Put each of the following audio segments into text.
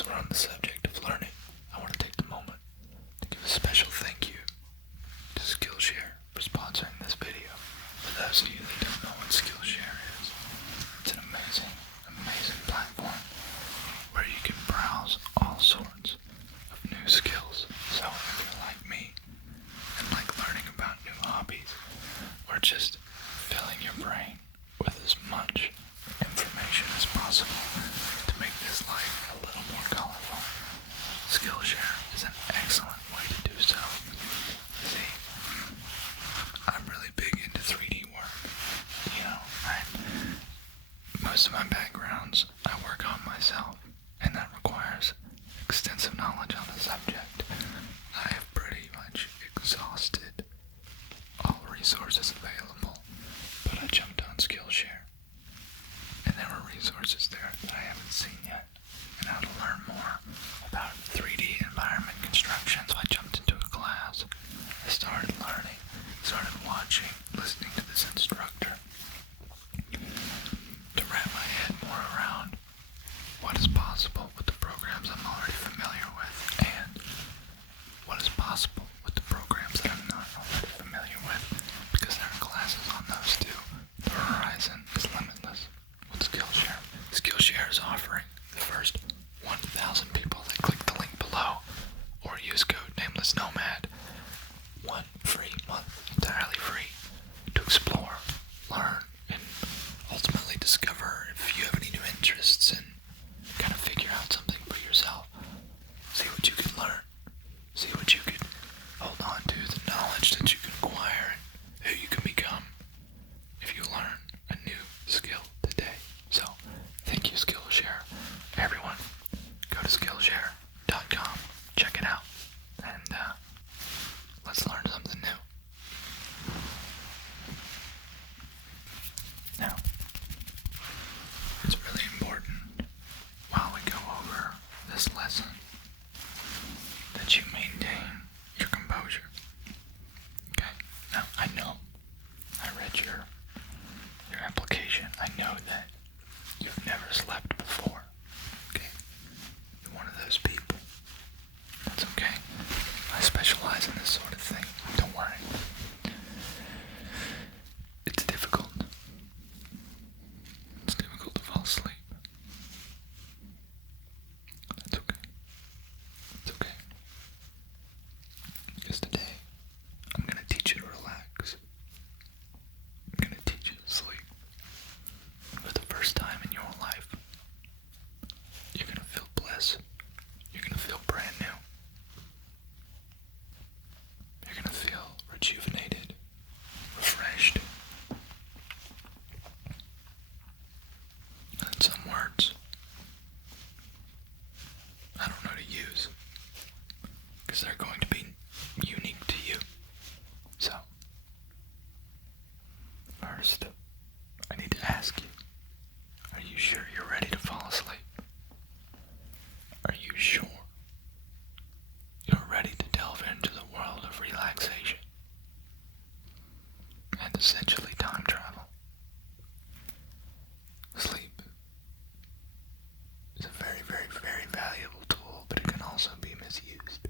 as we're on the subject of learning, I want to take the moment to give a special thank you to Skillshare for sponsoring this video. For those of you that don't know what Skillshare is, it's an amazing, amazing platform where you can browse all sorts of new skills. So if you're like me and like learning about new hobbies, or just filling your brain with as much information as possible to make this life a little more colorful, Skillshare is an excellent way to do so. See, I'm really big into 3D work. You know, most of my backgrounds I work on myself, and that requires extensive knowledge on the subject. I have pretty much exhausted all resources available, but I jumped on Skillshare, and there were resources there that I haven't seen yet, and how to learn more about 3D environment construction. So I jumped into a class. I started learning, started watching, listening to this instructor to wrap my head more around what is possible with the programs I'm already familiar with, and what is possible with the programs that I'm not already familiar with, because there are classes on those too. The horizon is limitless with Skillshare. Skillshare is offering the first 1,000 people that click the link below or use code Nameless Nomad 1 free month, entirely free, to explore, learn, and ultimately discover if you have any new interests and kind of figure out something for yourself. See what you can learn. See what you can hold on to, the knowledge that you can acquire, and who you can become if you learn a new skill today. So, thank you, Skillshare. Everyone, go to Skillshare.com, check it out, and let's learn something new. Now, it's really important while we go over this lesson that you maintain your composure. Okay? Now, I know, I read your application. I know that you've never slept before. Okay? You're one of those people. That's okay. I specialize in this sort of thing. Don't worry. It's difficult. It's difficult to fall asleep. That's okay. It's okay. Because today, I'm going to teach you to relax. I'm going to teach you to sleep. For the first time in your life, you're going to feel bliss. You're going to feel brand new. You're going to feel rejuvenated, refreshed. And some words I don't know to use, because they're going to be unique to you. So, first, I need to ask you, are you sure you're ready to fall asleep? Are you sure you're ready to delve into the world of relaxation and essentially time travel? Sleep is a very, very, very valuable tool, but it can also be misused.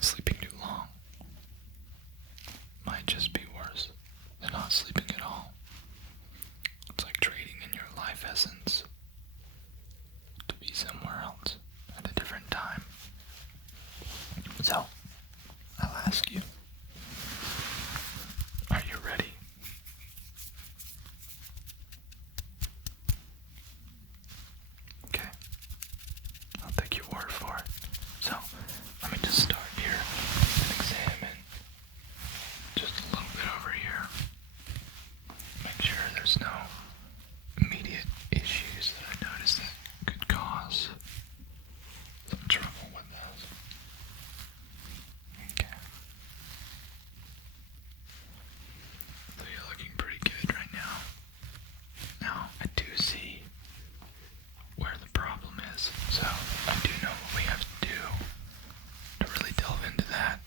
Sleeping too long might just be worse than not sleeping at all. It's like trading in your life essence to be somewhere else at a different time. So, I'll ask you, are you ready? Okay, I'll take your word for it. So, let me just start here and examine just a little bit over here. Make sure there's no immediate issues that I notice that could cause some trouble with those. Okay. So you're looking pretty good right now. Now, I do see where the problem is, so I do know what we have to do to really delve into that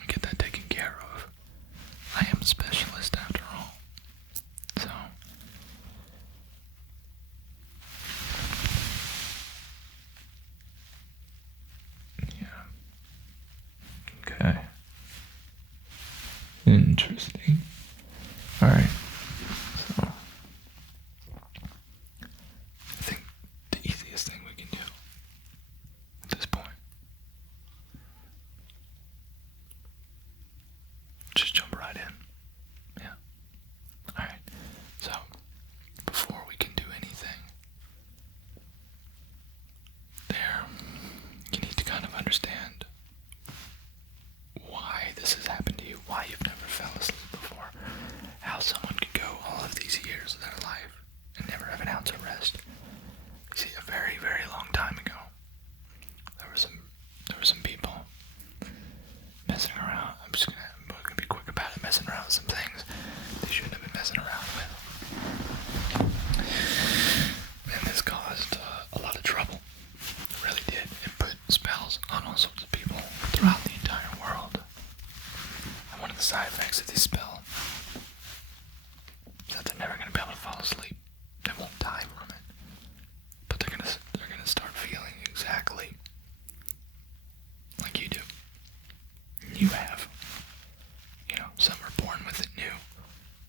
and get that taken care of. I am a specialist after all. So, very, very long time ago, there were some people messing around. I'm gonna be quick about it, messing around with some things they shouldn't have been messing around with. And this caused a lot of trouble. It really did. It put spells on all sorts of people throughout the entire world. And one of the side effects of this spell is that they're never going to be able to fall asleep. They won't die from it. But they're gonna start feeling exactly like you do. You have. You know, some are born with it new.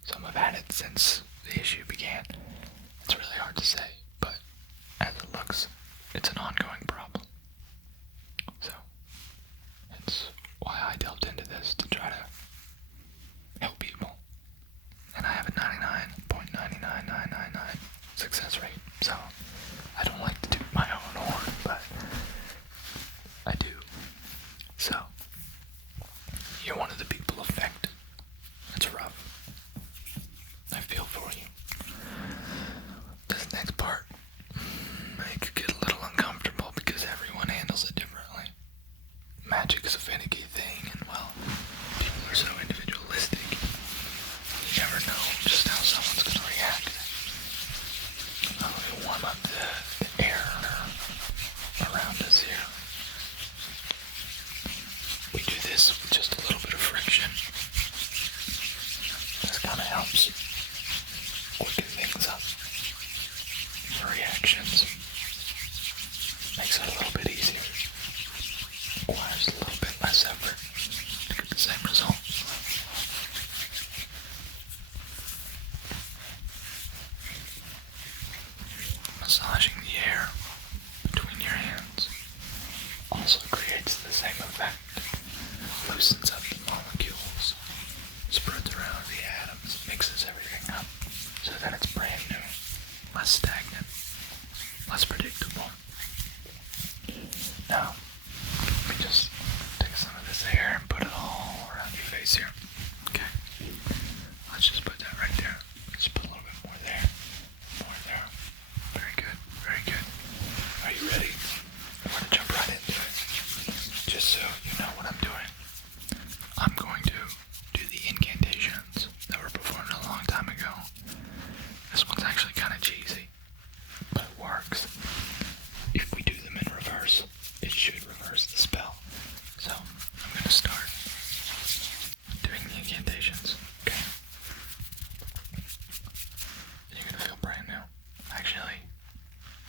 Some have had it since the issue began. It's really hard to say, but as it looks, it's an ongoing problem. So, it's why I delved into this, to try to help people. And I have a 99.99999 success rate, so I don't like to toot my own horn, but I do. So, you're one of the people affected. It's rough. I feel for you. This next part, it could get a little uncomfortable because everyone handles it differently. Magic is a finicky thing, and well, people are so individualistic. You never know just how someone's going to react. Let me warm up the air around us here. We do this with just a little bit of friction. This kind of helps quicken things up. Reactions. Makes it a little bit easier. Requires a little bit less effort to get the same result. Massaging the air between your hands also creates the same effect. Loosens up the molecules, spreads around the atoms, mixes everything up so that it's brand new, less stagnant, less predictable. Now, let me just take some of this air and put it all around your face here. Okay. Let's just put that right there. Just put a little bit more there. More there. Very good. Very good. Are you ready? I'm going to jump right into it. Just so you know what I'm doing. I'm going to do the incantations that were performed a long time ago. This one's actually kind of cheesy, but it works. If we do them in reverse, it should reverse the spell. So, I'm going to start doing the incantations, okay? You're going to feel brand new. Actually,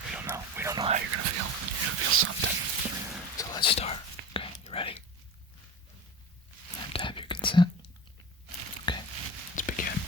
we don't know. We don't know how you're going to feel. You're going to feel something. So let's start. Okay, you ready? I have to have your consent. Okay, let's begin.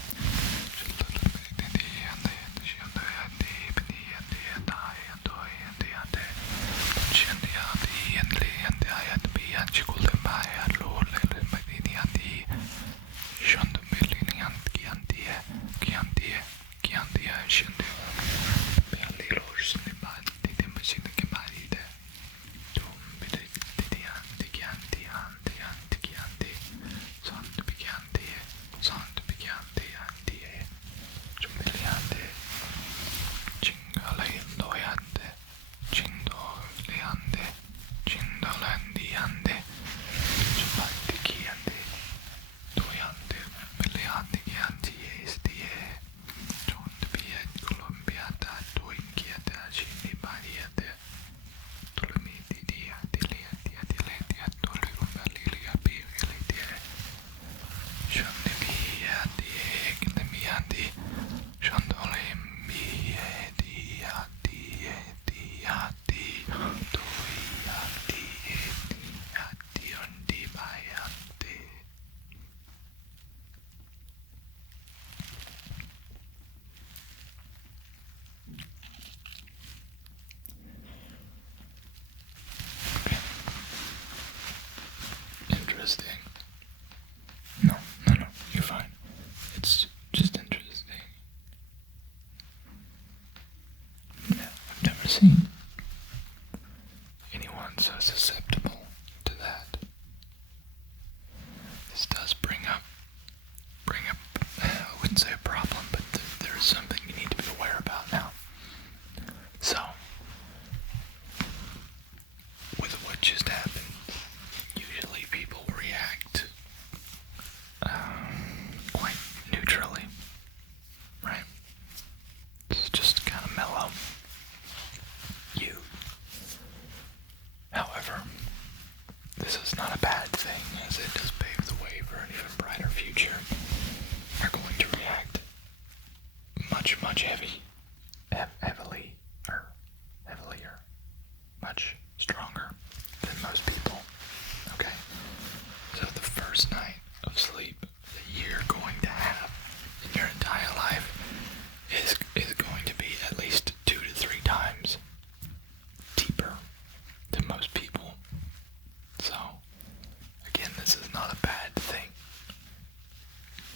No, you're fine. It's just interesting. Yeah, I've never seen anyone so susceptible to that. This does bring up, I wouldn't say a problem, but there's something you need to be aware about now. So, thing, as it does pave the way for an even brighter future, are going to react much stronger than most people. Okay? So the first night of sleep that you're going to have in your entire life is going to be at least 2 to 3 times deeper than most people. So, again, this is not a bad thing.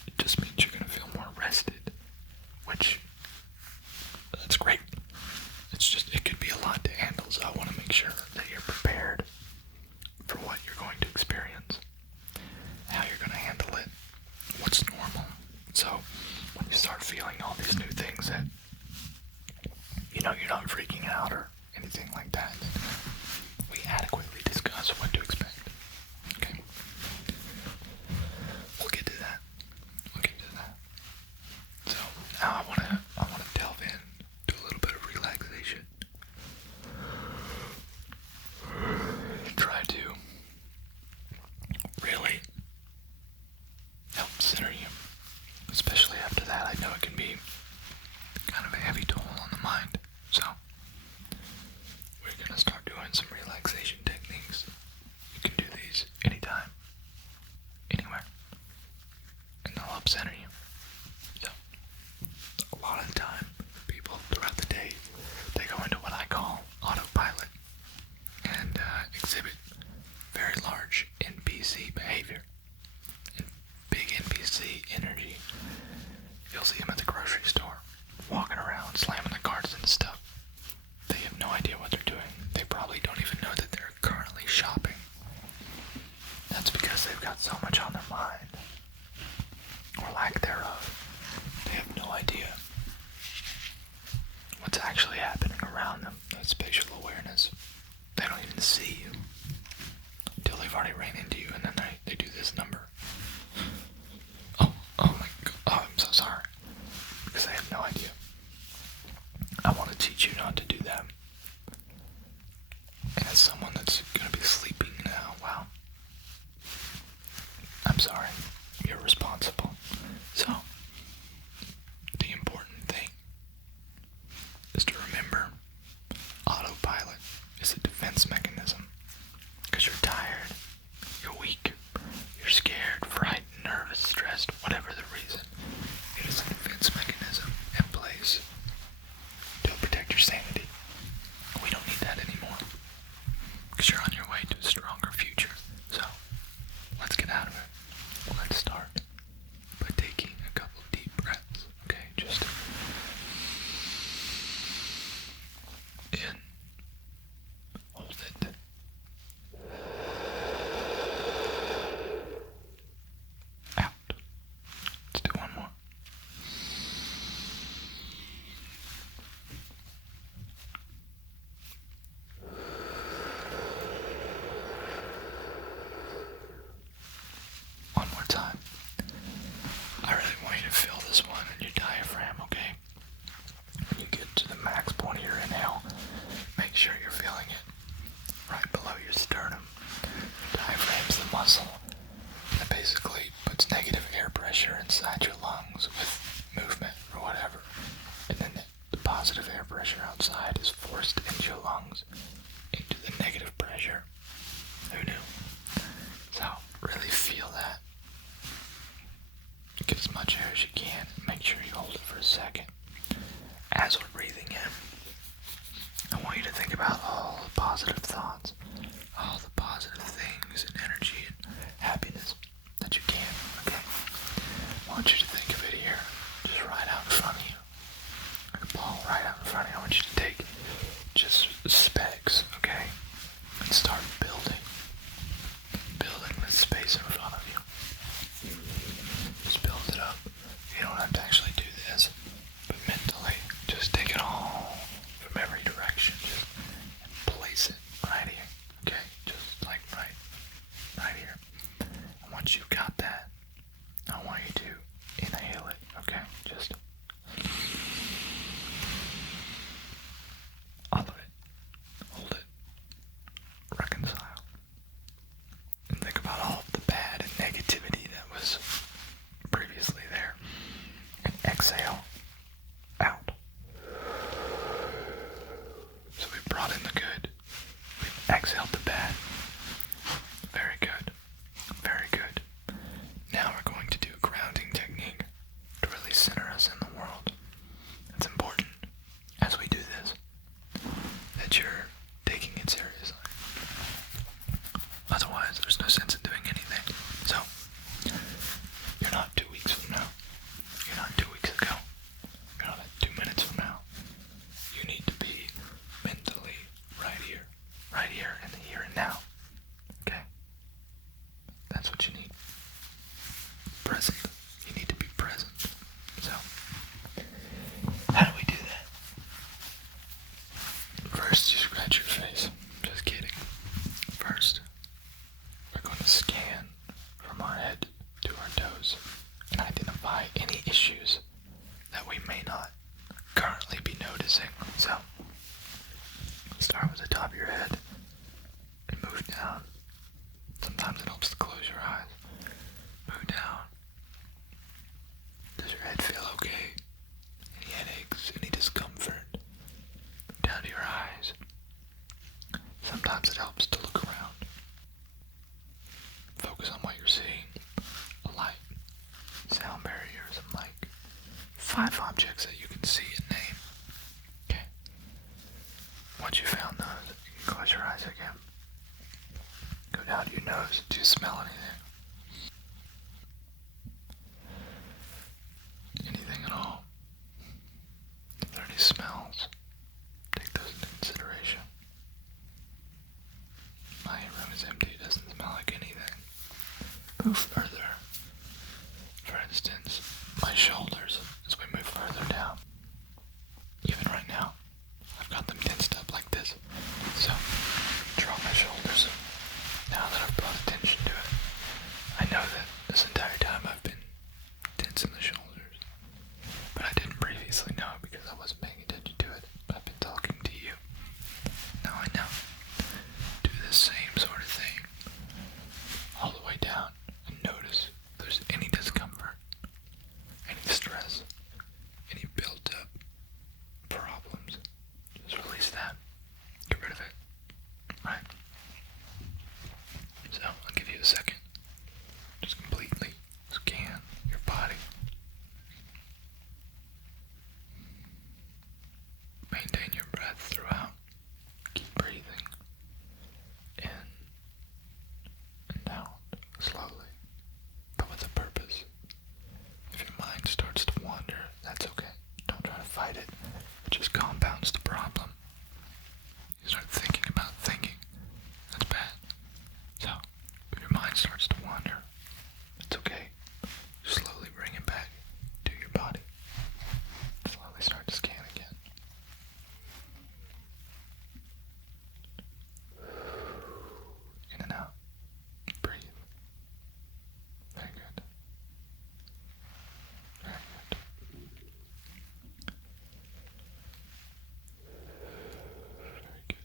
It just means you're going to feel more rested, which, that's great. It's just, it could be a lot to handle, so I want to make sure that you're prepared for what you're going to experience, how you're going to handle it, what's normal. So, when you start feeling all these new things that, you're not freaking out or anything like that, we adequately discuss what to expect. Okay? We'll get to that. So, now I want to delve in to a little bit of relaxation. Try to really help center you. Especially after that, I know it can be kind of a heavy toll on the mind. So, we're going to start doing some relaxation techniques. You can do these anytime, anywhere, and they'll help center you. So, a lot of the time, people throughout the day, they go into what I call autopilot and exhibit very large NPC behavior and big NPC energy. You'll see them at the grocery store, walking around, slamming the carts and stuff. They have no idea what they're doing. They probably don't even know that they're currently shopping. That's because they've got so much on their mind, or lack thereof. They have no idea what's actually happening around them. That spatial awareness. They don't even see you until they've already ran into you, and then they do this number. Oh my God. Oh, I'm so sorry. Because they have no idea. I want to teach you not to do that. And as someone that's going to be sleeping now, wow. I'm sorry. You're responsible. So, the important thing is to remember autopilot is a defense mechanism. Because you're tired, you're weak, you're scared, frightened, nervous, stressed, whatever the reason. It is a defense mechanism in place to protect your sanity. We don't need that anymore. Because you're on your way to a stronger future. So, let's get out of it. Let's start by taking a couple deep breaths. Okay, just in. Hold it. Out. Let's do one more. One more time. I really want you to feel this one in your diaphragm, okay? When you get to the max point of your inhale, make sure you're feeling it right below your sternum. The diaphragm's the muscle that basically puts negative air pressure inside your lungs with movement or whatever. And then the positive air pressure outside is forced into your lungs, into the negative pressure. Who knew? So, really feel that. Get as much air as you can. Make sure you hold it for a second. As we're breathing in, I want you to think about all the positive thoughts, all the positive things and energy and happiness that you can, okay? I want you to think of it here, just right out in front of you. Like a ball right out in front of you. I want you to take just specks, okay? And start building this space in front of you. Just build it up. You don't have to actually do this, but mentally, just take it all from every direction, and place it right here, okay? Just like right here. And once you've got that, I want you to inhale it, okay? Just all of it. Hold it. Reconcile. First, you scratch your face. Just kidding. First, we're going to scan from our head to our toes and identify any issues that we may not currently be noticing. So, start with the top of your head and move down. Sometimes it helps to close your eyes. Move down. Does your head feel okay? Any headaches? Any discomfort? Move down to your eyes. Sometimes it helps to look around. Focus on what you're seeing. A light, sound barriers, and like 5 objects that you can see and name. Okay. Once you found those, you can close your eyes again. Go down to your nose. Do you smell anything? Anything at all? If there are any smells, take those into consideration. My room is empty. It doesn't smell like anything. Move further. For instance, my shoulders as we move further down. Even right now, I've got them tensed up like this. So, draw my shoulders. Now that I've brought attention to it, I know that this entire time I've been tense in the shoulders. But I didn't previously know it because I wasn't paying attention to it. But I've been talking to you. Now I know. Do the same sort of thing all the way down and notice if there's any discomfort, any stress, any built up problems. Just release that. Get rid of it. Right? So I'll give you a second. Just completely scan your body. Maintain your breath throughout. Keep breathing in and out slowly, but with a purpose. If your mind starts to wander, that's okay. Don't try to fight it. It just compounds the problem. You start thinking about thinking. That's bad. So, if your mind starts to wander, it's okay. Slowly bring it back to your body. Slowly start to scan again. In and out. Breathe. Very good. Very good. Very good.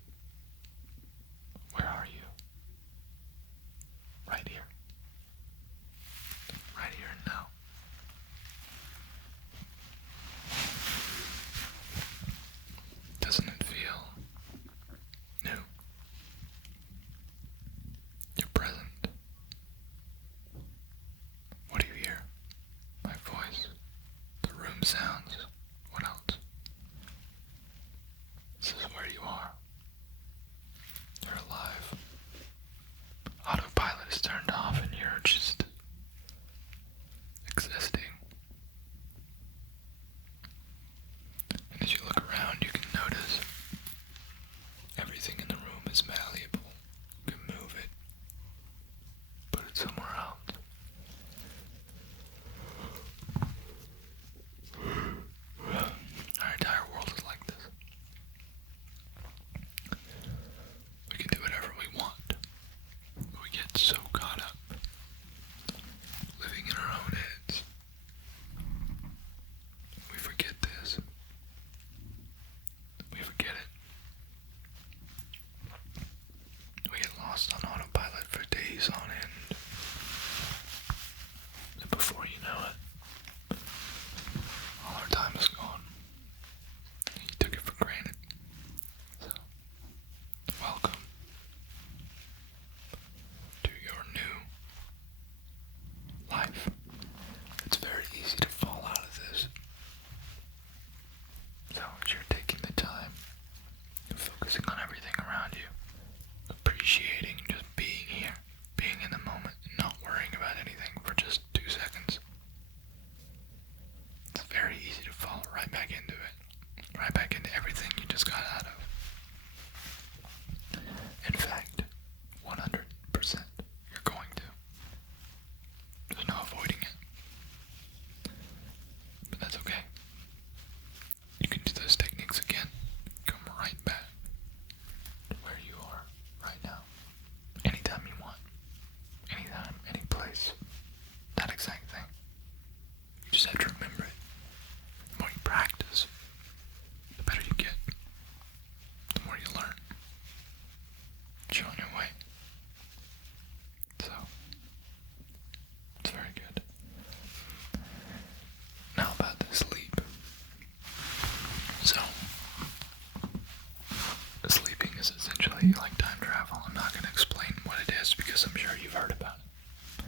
really like time travel. I'm not going to explain what it is because I'm sure you've heard about it.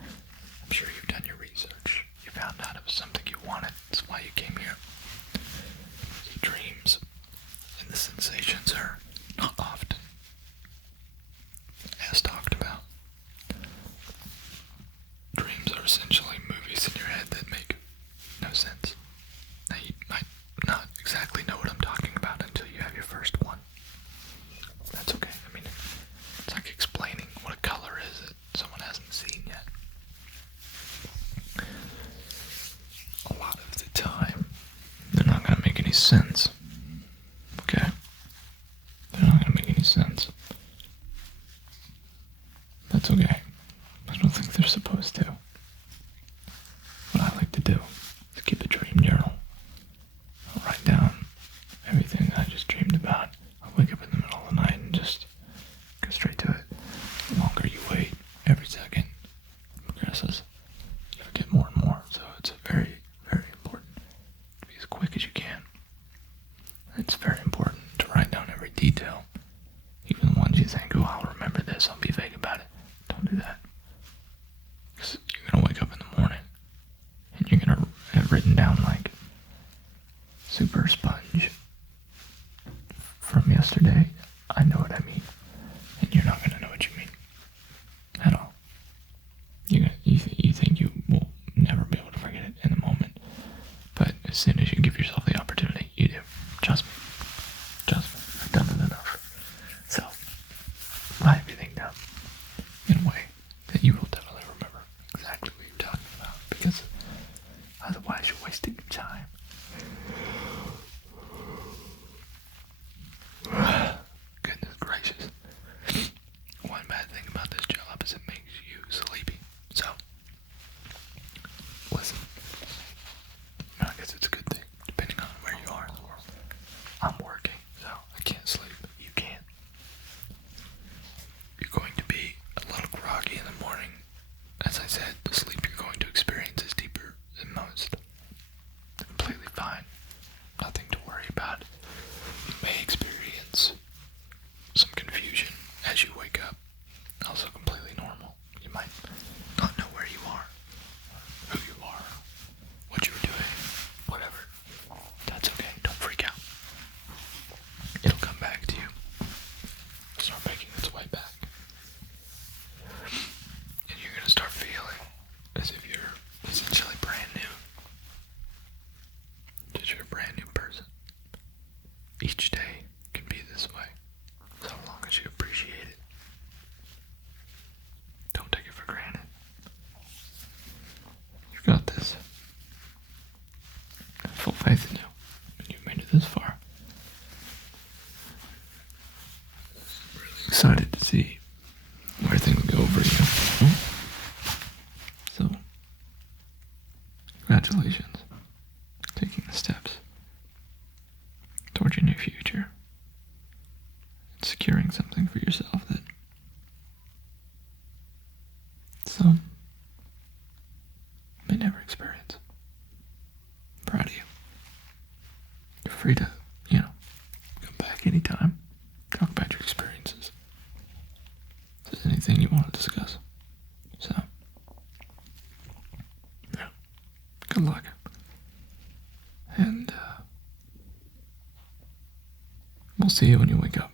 I'm sure you've done your research. You found out it was something you wanted. That's why you came here. The dreams and the sensations are not often as talked about. Dreams are essentially movies in your head that make no sense. Now, you might not exactly know what I'm talking about until you have your first one. That's okay. I mean, it's like explaining what a color is that someone hasn't seen yet. A lot of the time, they're not going to make any sense. Okay? They're not going to make any sense. That's okay. I don't think they're supposed to. What I like to do is keep a dream journal. I'll write down everything I just dreamed about. I'll wake up in the middle of the night and just go straight to it. The longer you wait, every second progresses. You forget more and more. So it's very, very important to be as quick as you can. It's very important to write down every detail. Even the ones you think, oh, I'll remember this, I'll be vague about it. Don't do that. Because you're going to wake up in the morning and you're going to have written down like super sponge from yesterday. I know what I mean. And you're not going to know what you mean at all. You think you will never be able to forget it in the moment. But as soon as you give yourself the opportunity, you do. Trust me. Trust me. I've done it enough. So, write everything down in a way that you will definitely remember exactly what you're talking about. Because otherwise you're wasting your time. Goodness gracious. One bad thing about this job is it makes you sleepy. So, listen. I guess it's a good thing, depending on where you are in the world. I'm working, so I can't sleep. You can. You're going to be a little groggy in the morning. As I said, the sleep you're going to experience is deeper than most. Completely fine. Nothing to worry about. You may experience some confusion as you wake up. Also completely normal. You might not know where you are, who you are, what you were doing, whatever. That's okay. Don't freak out. It'll come back to you. Start making its way back. And you're going to start feeling as if you're essentially brand new. That you're a brand new person. Each day can be this way, so long as you appreciate it. Don't take it for granted. You've got this. I have full faith in you, and you've made it this far. I'm really excited to see where things go for you. So, congratulations on taking the steps towards your new future. And securing something for yourself that some may never experience. I'm proud of you. You're free to, come back anytime. Talk about your experiences. If there's anything you want to discuss. So, yeah. Good luck. And, we'll see you when you wake up.